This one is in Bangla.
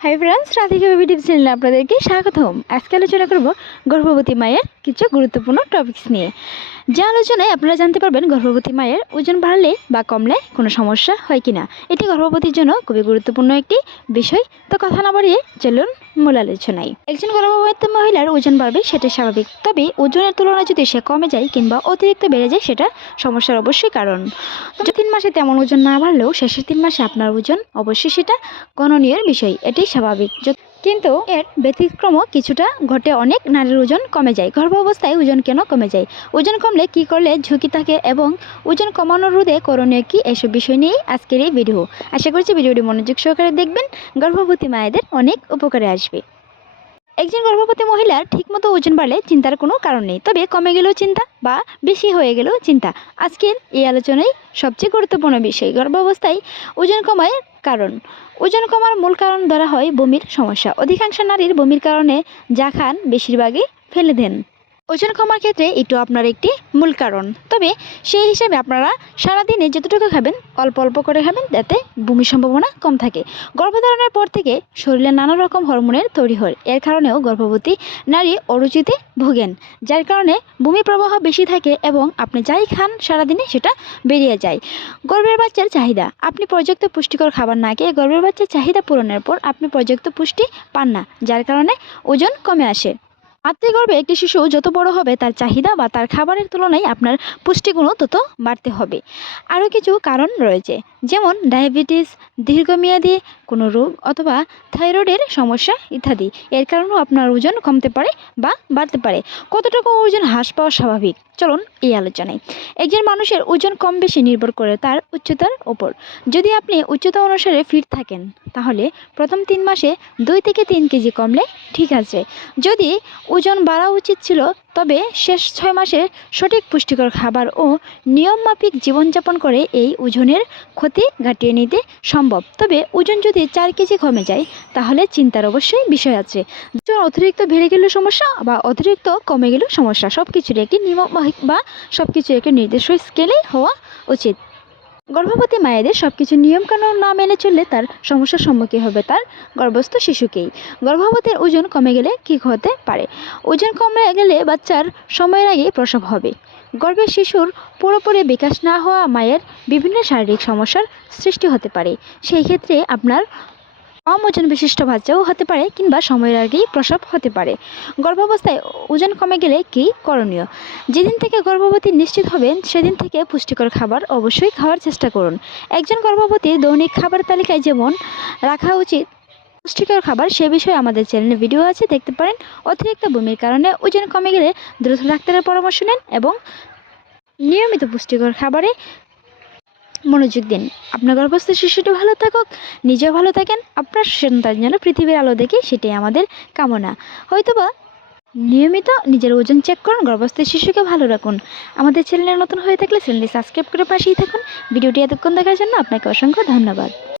Hi friends Radhika baby tips চ্যানেলে আপনাদেরকে স্বাগতম। আজকে আলোচনা করব গর্ভবতী মায়ের কিছু গুরুত্বপূর্ণ টপিক্স নিয়ে। যে আলোচনায় আপনারা জানতে পারবেন গর্ভবতী মায়ের ওজন বাড়লে বা কমলে কোনো সমস্যা হয় কি না এটি গর্ভবতীর জন্য খুবই গুরুত্বপূর্ণ একটি বিষয়। তো কথা না বাড়িয়ে চলুন মূল আলোচনায়। একজন গর্ভবতী মহিলার ওজন বাড়বে, সেটা স্বাভাবিক। তবে ওজনের তুলনায় যদি সে কমে যায় কিংবা অতিরিক্ত বেড়ে যায়, সেটা সমস্যার অবশ্যই কারণ। তিন মাসে তেমন ওজন না বাড়লেও শেষের তিন মাসে আপনার ওজন অবশ্যই সেটা গণনীয়র বিষয়। এটাই স্বাভাবিক। কিন্তু এর ব্যতিক্রম কিছুটা ঘটে অনেক নারীর ওজন কমে যায়। গর্ভ অবস্থায় ওজন কেন কমে যায়? ওজন কমলে কি করলে ঝুঁকি থাকে এবং ওজন কমানোর রোধে করণীয় কি এসব বিষয় নিয়েই আজকের এই ভিডিও। আশা করছি ভিডিওটি মনোযোগ সহকারে দেখবেন। গর্ভবতী মায়েদের অনেক উপকারে আসবে। একজন গর্ভবতী মহিলার ঠিকমতো ওজন বাড়লে চিন্তার কোনো কারণ নেই, তবে কমে গেলেও চিন্তা বা বেশি হয়ে গেলেও চিন্তা। আজকের এই আলোচনায় সবচেয়ে গুরুত্বপূর্ণ বিষয়। গর্ভাবস্থায় ওজন কমায় কারণ। ওজন কমার মূল কারণ ধরা হয় বমির সমস্যা। অধিকাংশ নারীর বমির কারণে যা খান, বেশিরভাগই ফেলে দেন। ওজন কমার ক্ষেত্রে এটু আপনার একটি মূল কারণ। তবে সেই হিসাবে আপনারা সারাদিনে যতটুকু খাবেন, অল্প অল্প করে খাবেন, যাতে বমির সম্ভাবনা কম থাকে। গর্ভধারণের পর থেকে শরীরে নানা রকম হরমোনের তৈরি হয়। এর কারণেও গর্ভবতী নারী অরুচিতে ভোগেন, যার কারণে বমি প্রবাহ বেশি থাকে এবং আপনি যাই খান সারাদিনে সেটা বেরিয়ে যায়। গর্ভের বাচ্চার চাহিদা, আপনি পর্যাপ্ত পুষ্টিকর খাবার না খেয়ে গর্ভের বাচ্চার চাহিদা পূরণের পর আপনি পর্যাপ্ত পুষ্টি পান না, যার কারণে ওজন কমে আসে। মাতৃগর্ভে একটি শিশু যত বড় হবে, তার চাহিদা বা তার খাবারের তুলনায় আপনার পুষ্টিগুণও তত বাড়তে হবে। আরও কিছু কারণ রয়েছে, যেমন ডায়াবেটিস, দীর্ঘমেয়াদী কোনো রোগ অথবা থাইরয়েডের সমস্যা ইত্যাদি। এর কারণেও আপনার ওজন কমতে পারে বা বাড়তে পারে। কতটুকু ওজন হ্রাস পাওয়া স্বাভাবিক? চলুন এই আলোচনায়। একজন মানুষের ওজন কম বেশি নির্ভর করে তার উচ্চতার ওপর। যদি আপনি উচ্চতা অনুসারে ফিট থাকেন, তাহলে প্রথম তিন মাসে দুই থেকে তিন কেজি কমলে ঠিক আছে। যদি ওজন বাড়া উচিত ছিল তবে শেষ ছয় মাসের সঠিক পুষ্টিকর খাবার ও নিয়মমাফিক জীবনযাপন করে এই ওজনের ক্ষতি ঘাটিয়ে নিতে সম্ভব। তবে ওজন যদি চার কেজি কমে যায়, তাহলে চিন্তার অবশ্যই বিষয় আছে। অতিরিক্ত বেড়ে গেলেও সমস্যা বা অতিরিক্ত কমে গেলেও সমস্যা সব কিছুর একটি নিয়ম বা সব কিছু একটি নির্দিষ্ট স্কেলেই হওয়া উচিত। গর্ভবতী মায়েদের সব কিছু নিয়মকানুন না মেনে চললে তার সমস্যার সম্মুখীন হবে তার গর্ভস্থ শিশুকেই। গর্ভবতীর ওজন কমে গেলে কী হতে পারে? ওজন কমে গেলে বাচ্চার সময়ের আগে প্রসব হবে। গর্ভের শিশুর পুরোপুরি বিকাশ না হওয়া মায়ের বিভিন্ন শারীরিক সমস্যার সৃষ্টি হতে পারে। সেই ক্ষেত্রে আপনার কম ওজন বিশিষ্ট বাচ্চাও হতে পারে কিংবা সময়ের আগেই প্রসব হতে পারে। গর্ভাবস্থায় ওজন কমে গেলে কী করণীয়? যেদিন থেকে গর্ভবতী নিশ্চিত হবেন, সেদিন থেকে পুষ্টিকর খাবার অবশ্যই খাওয়ার চেষ্টা করুন। একজন গর্ভবতীর দৈনিক খাবার তালিকায় যেমন, রাখা উচিত পুষ্টিকর খাবার সে বিষয়ে আমাদের চ্যানেলে ভিডিও আছে, দেখতে পারেন। অতিরিক্ত বমির কারণে ওজন কমে গেলে দ্রুত ডাক্তারের পরামর্শ নেন এবং নিয়মিত পুষ্টিকর খাবারে মনোযোগ দিন। আপনার গর্ভস্থ শিশুটি ভালো থাকুক, নিজেও ভালো থাকেন, আপনার সন্তান যেন পৃথিবীর আলো দেখে সেটাই আমাদের কামনা। হয়তোবা নিয়মিত নিজের ওজন চেক করুন, গর্ভস্থ শিশুকে ভালো রাখুন। আমাদের চ্যানেলে নতুন হয়ে থাকলে চ্যানেলটি সাবস্ক্রাইব করে পাশেই থাকুন। ভিডিওটি এতক্ষণ দেখার জন্য আপনাকে অসংখ্য ধন্যবাদ।